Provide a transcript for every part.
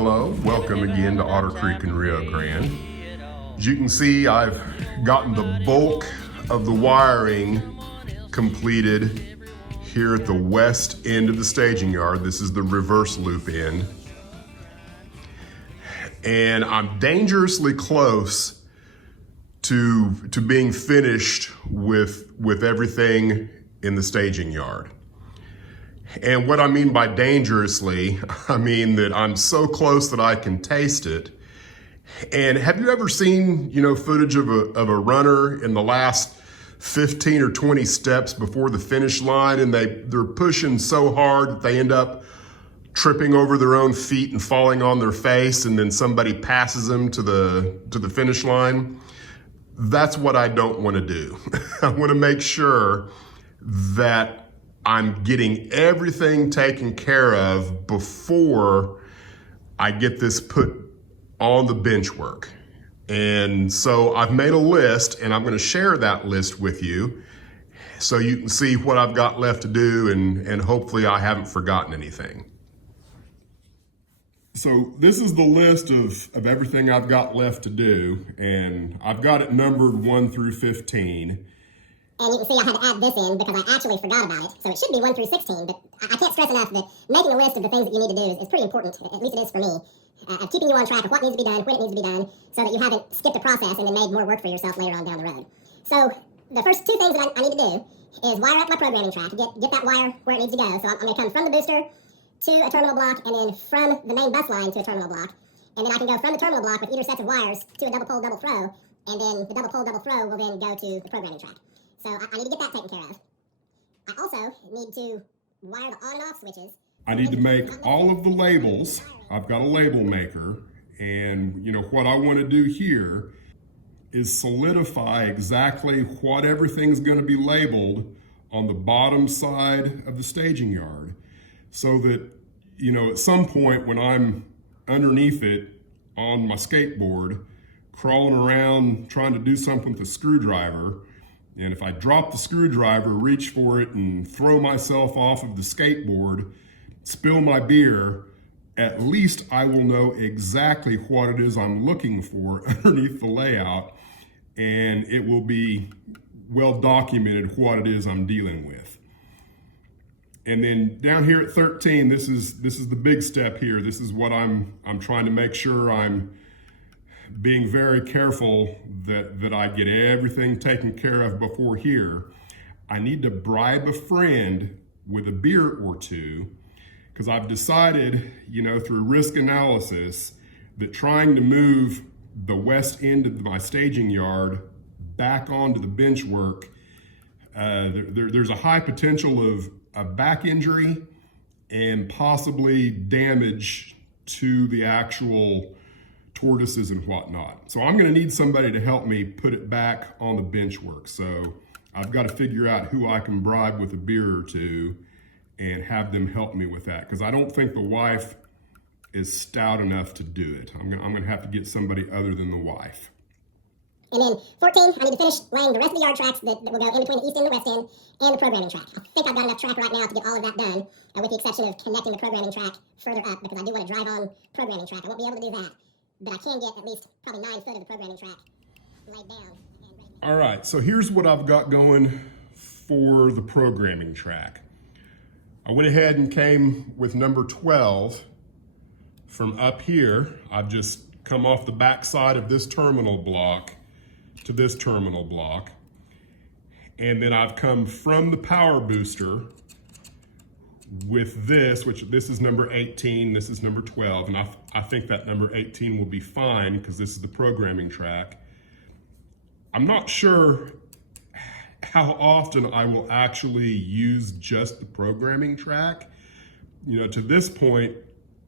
Hello, welcome again to Otter Creek and Rio Grande. As you can see, I've gotten the bulk of the wiring completed here at the west end of the staging yard. This is the reverse loop end. And I'm dangerously close to being finished with everything in the staging yard. And what I mean by dangerously, I mean that I'm so close that I can taste it. And have you ever seen, footage of a runner in the last 15 or 20 steps before the finish line, and they're pushing so hard that they end up tripping over their own feet and falling on their face, and then somebody passes them to the finish line? That's what I don't want to do. I want to make sure that I'm getting everything taken care of before I get this put on the bench work. And so I've made a list, and I'm going to share that list with you so you can see what I've got left to do, and hopefully I haven't forgotten anything. So this is the list of everything I've got left to do, and I've got it numbered 1 through 15. And you can see I had to add this in because I actually forgot about it. So it should be 1 through 16, but I can't stress enough that making a list of the things that you need to do is pretty important, at least it is for me, of keeping you on track of what needs to be done, when it needs to be done, so that you haven't skipped a process and then made more work for yourself later on down the road. So the first 2 things that I need to do is wire up my programming track, get that wire where it needs to go. So I'm going to come from the booster to a terminal block, and then from the main bus line to a terminal block. And then I can go from the terminal block with either sets of wires to a double pole, double throw, and then the double pole, double throw will then go to the programming track. So I need to get that taken care of. I also need to wire the on and off switches. I need to make all of the labels. I've got a label maker, and what I want to do here is solidify exactly what everything's going to be labeled on the bottom side of the staging yard, so that at some point when I'm underneath it on my skateboard, crawling around trying to do something with a screwdriver, and if I drop the screwdriver, reach for it, and throw myself off of the skateboard, spill my beer, at least I will know exactly what it is I'm looking for underneath the layout, and it will be well documented what it is I'm dealing with. And then down here at 13, this is the big step here. This is what I'm trying to make sure I'm being very careful that I get everything taken care of before here. I need to bribe a friend with a beer or two, because I've decided, through risk analysis, that trying to move the west end of my staging yard back onto the bench work, there's a high potential of a back injury and possibly damage to the actual tortoises and whatnot. So I'm going to need somebody to help me put it back on the bench work. So I've got to figure out who I can bribe with a beer or two and have them help me with that, because I don't think the wife is stout enough to do it. I'm going to have to get somebody other than the wife. And then 14, I need to finish laying the rest of the yard tracks that will go in between the east end and the west end, and the programming track. I think I've got enough track right now to get all of that done, with the exception of connecting the programming track further up, because I do want to drive on programming track. I won't be able to do that, but I can get at least probably 9 foot of the programming track laid down. All right, so here's what I've got going for the programming track. I went ahead and came with number 12 from up here. I've just come off the back side of this terminal block to this terminal block. And then I've come from the power booster with this, which this is number 18, this is number 12. And I think that number 18 will be fine because this is the programming track. I'm not sure how often I will actually use just the programming track. To this point,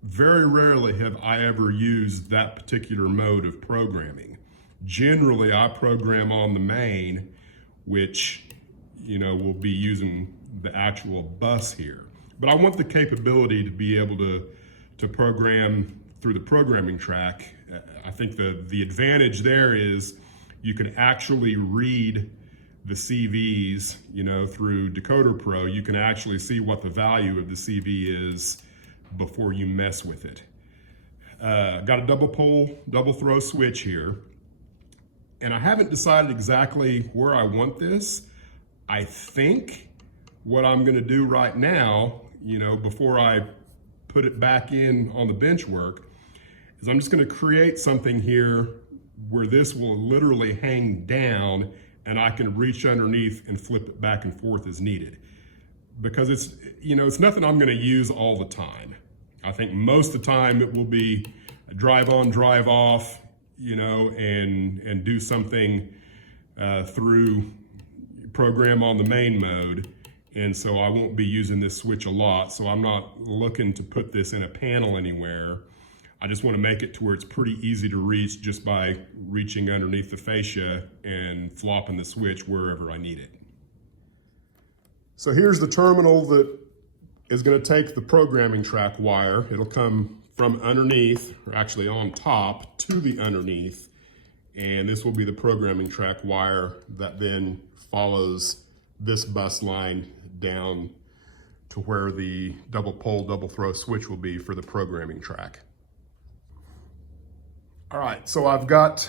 very rarely have I ever used that particular mode of programming. Generally, I program on the main, which, will be using the actual bus here. But I want the capability to be able to program through the programming track. I think the advantage there is you can actually read the CVs, through Decoder Pro. You can actually see what the value of the CV is before you mess with it. Got a double pole, double throw switch here. And I haven't decided exactly where I want this. I think what I'm gonna do right now, before I put it back in on the bench work, is I'm just gonna create something here where this will literally hang down and I can reach underneath and flip it back and forth as needed. Because it's nothing I'm gonna use all the time. I think most of the time it will be a drive on, drive off, and do something through program on the main mode. And so I won't be using this switch a lot. So I'm not looking to put this in a panel anywhere. I just want to make it to where it's pretty easy to reach just by reaching underneath the fascia and flopping the switch wherever I need it. So here's the terminal that is going to take the programming track wire. It'll come from underneath, or actually on top, to the underneath. And this will be the programming track wire that then follows this bus line down to where the double pole, double throw switch will be for the programming track. All right, so I've got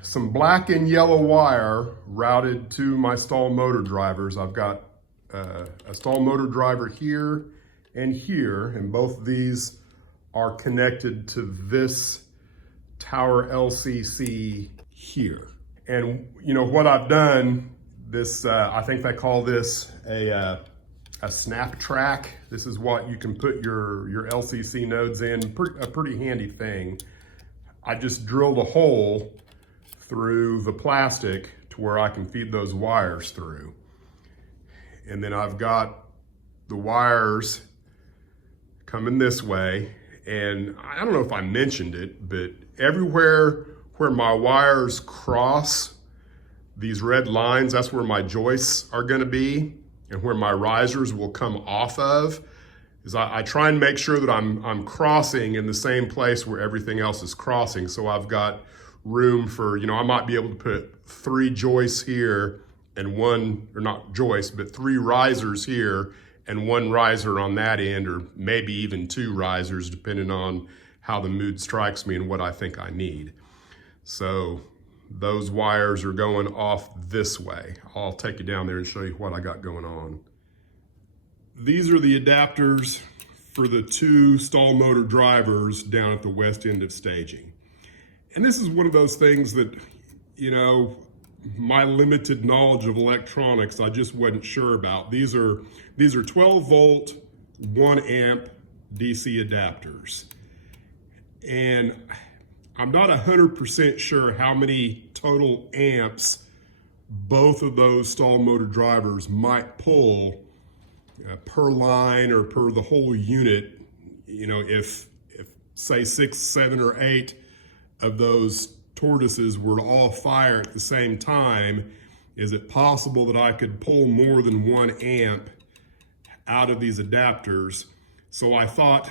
some black and yellow wire routed to my stall motor drivers. I've got a stall motor driver here, and both of these are connected to this tower LCC here. And what I've done, this I think they call this a snap track. This is what you can put your LCC nodes in, a pretty handy thing. I just drilled a hole through the plastic to where I can feed those wires through. And then I've got the wires coming this way. And I don't know if I mentioned it, but everywhere where my wires cross these red lines, that's where my joists are gonna be and where my risers will come off of. Is I try and make sure that I'm crossing in the same place where everything else is crossing. So I've got room for, I might be able to put 3 joists here and three risers here and 1 riser on that end, or maybe even 2 risers, depending on how the mood strikes me and what I think I need. So those wires are going off this way. I'll take you down there and show you what I got going on. These are the adapters for the 2 stall motor drivers down at the west end of staging. And this is one of those things that, my limited knowledge of electronics, I just wasn't sure about. These are 12 volt, 1 amp DC adapters. And I'm not 100% sure how many total amps both of those stall motor drivers might pull per line or per the whole unit. If say 6, 7, or 8 of those tortoises were to all fire at the same time, is it possible that I could pull more than 1 amp out of these adapters? So I thought,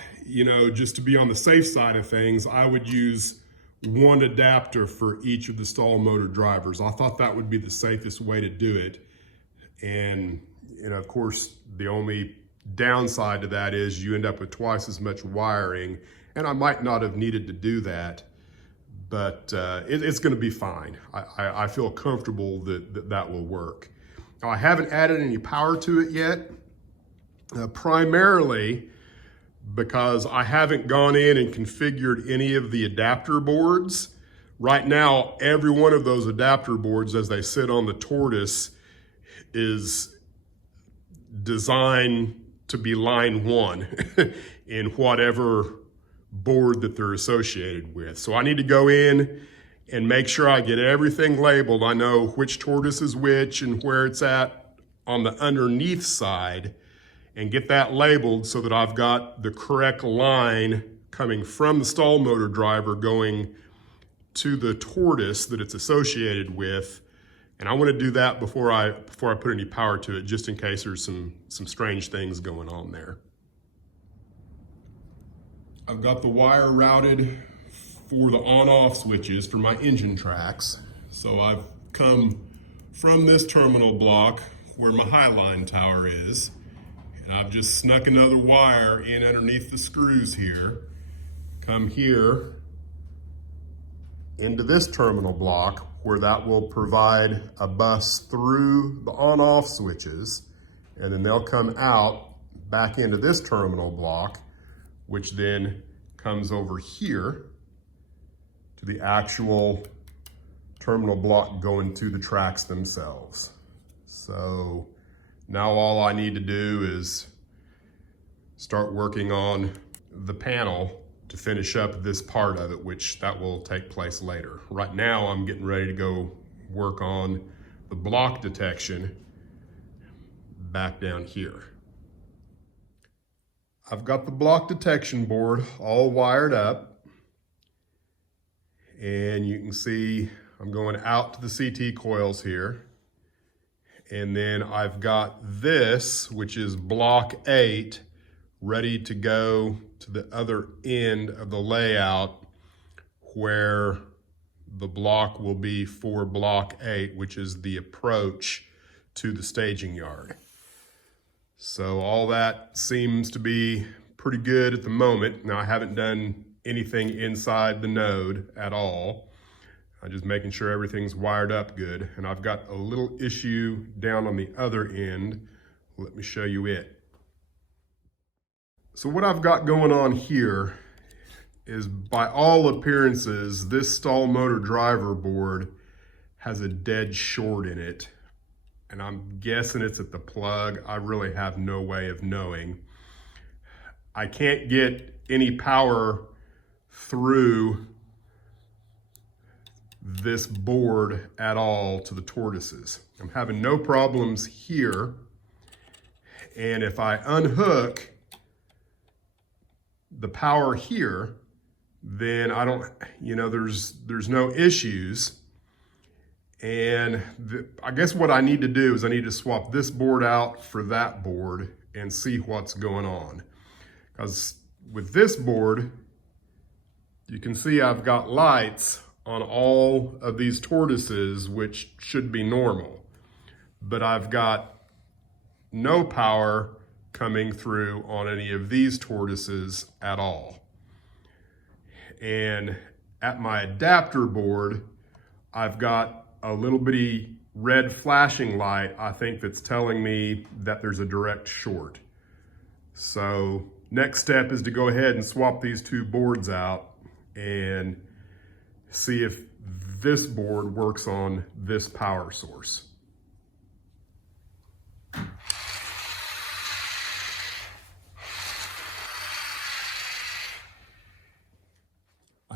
just to be on the safe side of things, I would use 1 adapter for each of the stall motor drivers. I thought that would be the safest way to do it. And, of course, the only downside to that is you end up with twice as much wiring, and I might not have needed to do that, but it's going to be fine. I feel comfortable that will work. Now, I haven't added any power to it yet, primarily because I haven't gone in and configured any of the adapter boards. Right now, every one of those adapter boards as they sit on the tortoise is designed to be line 1 in whatever board that they're associated with. So I need to go in and make sure I get everything labeled. I know which tortoise is which and where it's at on the underneath side, and get that labeled so that I've got the correct line coming from the stall motor driver going to the tortoise that it's associated with. And I want to do that before I put any power to it, just in case there's some strange things going on there. I've got the wire routed for the on-off switches for my engine tracks. So I've come from this terminal block where my highline tower is, and I've just snuck another wire in underneath the screws here. Come here into this terminal block where that will provide a bus through the on-off switches, and then they'll come out back into this terminal block, which then comes over here to the actual terminal block going to the tracks themselves. So now all I need to do is start working on the panel to finish up this part of it, which that will take place later. Right now, I'm getting ready to go work on the block detection back down here. I've got the block detection board all wired up, and you can see I'm going out to the CT coils here. And then I've got this, which is block 8, ready to go to the other end of the layout where the block will be for block 8, which is the approach to the staging yard. So all that seems to be pretty good at the moment. Now I haven't done anything inside the node at all. I'm just making sure everything's wired up good. And I've got a little issue down on the other end. Let me show you it. So what I've got going on here is, by all appearances, this stall motor driver board has a dead short in it. And I'm guessing it's at the plug. I really have no way of knowing. I can't get any power through this board at all to the tortoises. I'm having no problems here. And if I unhook the power here, then I don't, there's no issues. And I guess what I need to do is I need to swap this board out for that board and see what's going on. Because with this board, you can see I've got lights on all of these tortoises, which should be normal. But I've got no power coming through on any of these tortoises at all. And at my adapter board, I've got a little bitty red flashing light, I think, that's telling me that there's a direct short. So next step is to go ahead and swap these two boards out and see if this board works on this power source. I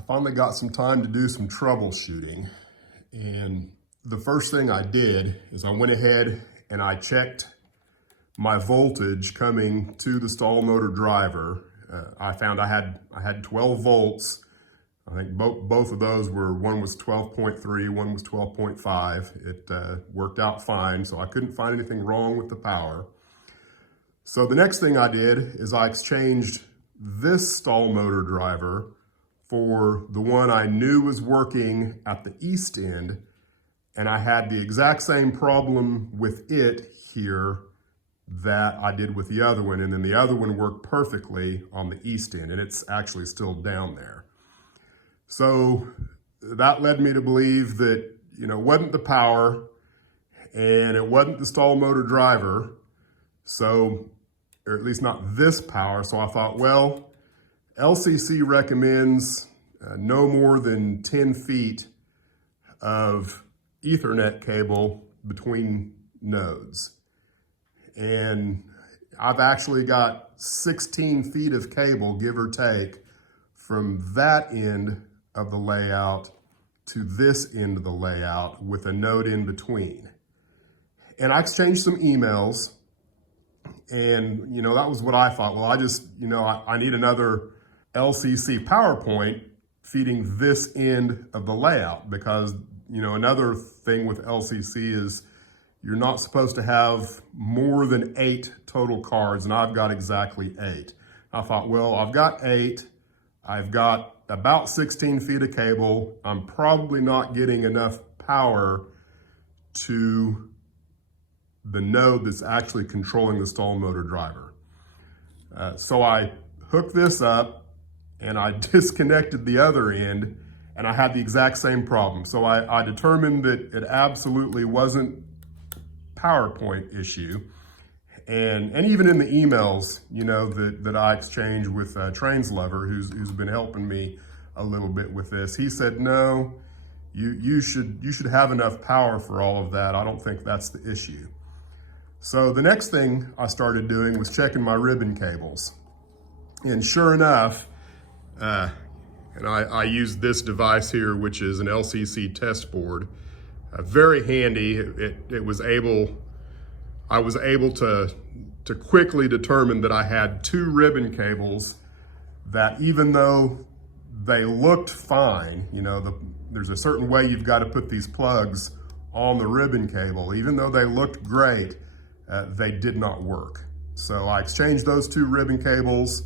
finally got some time to do some troubleshooting, and the first thing I did is I went ahead and I checked my voltage coming to the stall motor driver. I found I had 12 volts. I think both of those were, one was 12.3, one was 12.5. It worked out fine, so I couldn't find anything wrong with the power. So the next thing I did is I exchanged this stall motor driver for the one I knew was working at the east end, and I had the exact same problem with it here that I did with the other one, and then the other one worked perfectly on the east end, and it's actually still down there. So that led me to believe that, it wasn't the power and it wasn't the stall motor driver, so, or at least not this power. So I thought, well, LCC recommends no more than 10 feet of Ethernet cable between nodes. And I've actually got 16 feet of cable, give or take, from that end of the layout to this end of the layout with a node in between. And I exchanged some emails, and that was what I thought. Well, I just, I need another LCC power point feeding this end of the layout, because, another thing with LCC is you're not supposed to have more than 8 total cards, and I've got exactly 8. I thought, well, I've got 8. I've got about 16 feet of cable. I'm probably not getting enough power to the node that's actually controlling the stall motor driver. So I hooked this up and I disconnected the other end, and I had the exact same problem. So I determined that it absolutely wasn't PowerPoint issue. And even in the emails, that I exchanged with Trainslover, who's been helping me a little bit with this, he said, no, you should have enough power for all of that. I don't think that's the issue. So the next thing I started doing was checking my ribbon cables. And sure enough, and I used this device here, which is an LCC test board. Very handy. I was able to quickly determine that I had 2 ribbon cables that, even though they looked fine, there's a certain way you've got to put these plugs on the ribbon cable. Even though they looked great, they did not work. So I exchanged those 2 ribbon cables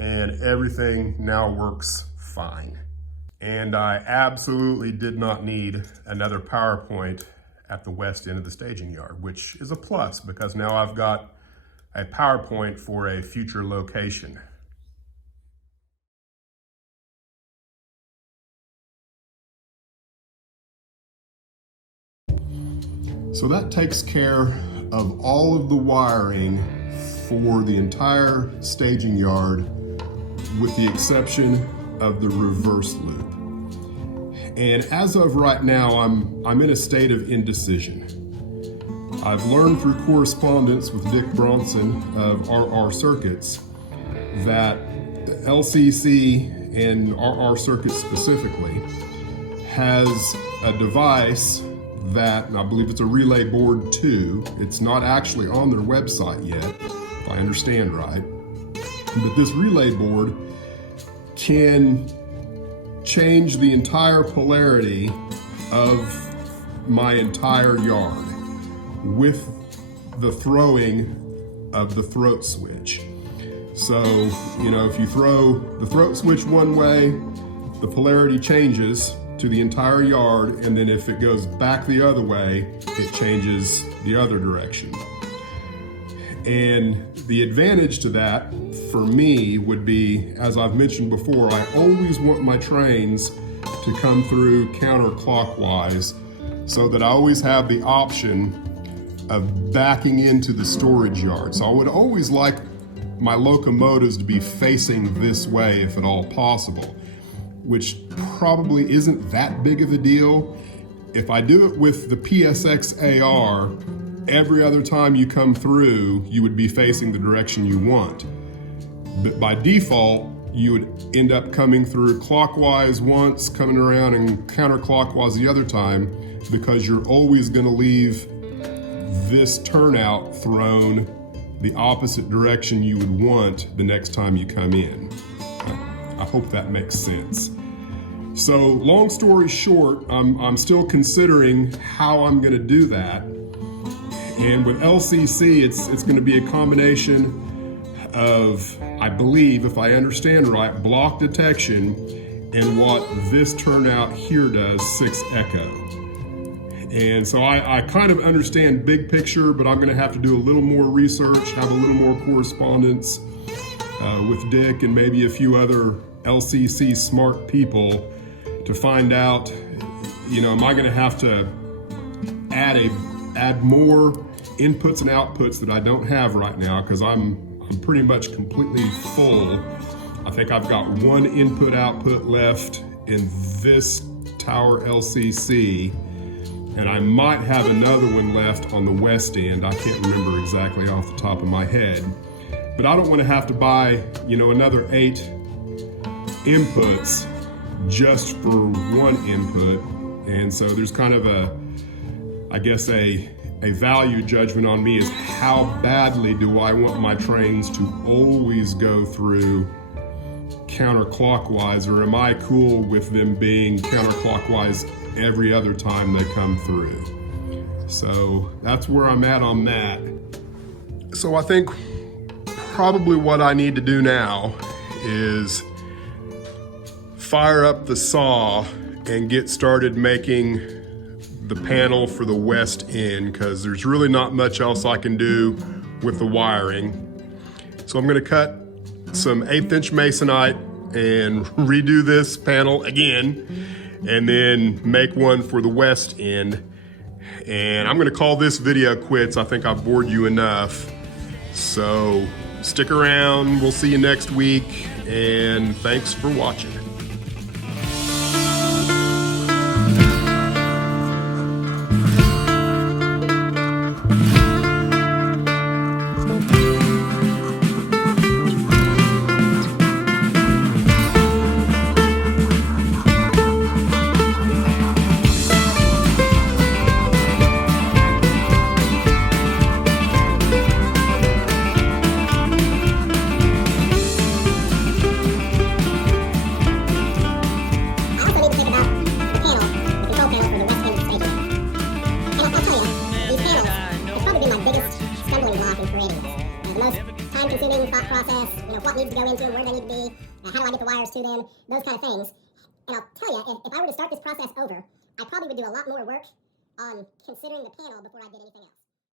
and everything now works fine. And I absolutely did not need another PowerPoint at the west end of the staging yard, which is a plus because now I've got a PowerPoint for a future location. So that takes care of all of the wiring for the entire staging yard, with the exception of the reverse loop. And as of right now, I'm in a state of indecision. I've learned through correspondence with Dick Bronson of RR Circuits that the LCC and RR Circuits specifically has a device that, and I believe it's a relay board too. It's not actually on their website yet, if I understand right. But this relay board can change the entire polarity of my entire yard with the throwing of the throat switch. So, if you throw the throat switch one way, the polarity changes to the entire yard, and then if it goes back the other way, it changes the other direction. And the advantage to that for me would be, as I've mentioned before, I always want my trains to come through counterclockwise so that I always have the option of backing into the storage yard. So I would always like my locomotives to be facing this way if at all possible, which probably isn't that big of a deal. If I do it with the PSX AR, every other time you come through, you would be facing the direction you want. But by default, you would end up coming through clockwise once, coming around and counterclockwise the other time, because you're always gonna leave this turnout thrown the opposite direction you would want the next time you come in. I hope that makes sense. So long story short, I'm still considering how I'm gonna do that. And with LCC, it's gonna be a combination of, I believe, if I understand right, block detection and what this turnout here does, 6 echo. And so I kind of understand big picture, but I'm gonna have to do a little more research, have a little more correspondence with Dick and maybe a few other LCC smart people to find out, am I gonna have to add more inputs and outputs that I don't have right now, because I'm pretty much completely full. I think I've got one input output left in this tower LCC, and I might have another one left on the west end. I can't remember exactly off the top of my head, but I don't want to have to buy, another 8 inputs just for one input. And so there's kind of a value judgment on me is how badly do I want my trains to always go through counterclockwise, or am I cool with them being counterclockwise every other time they come through? So that's where I'm at on that. So I think probably what I need to do now is fire up the saw and get started making the panel for the west end, because there's really not much else I can do with the wiring. So I'm gonna cut some 1/8 inch masonite and redo this panel again. and then make one for the west end. And I'm gonna call this video quits. I think I've bored you enough. So stick around, we'll see you next week, and thanks for watching. Time-consuming thought process, what needs to go into them, where they need to be, how do I get the wires to them, those kind of things. And I'll tell you, if I were to start this process over, I probably would do a lot more work on considering the panel before I did anything else.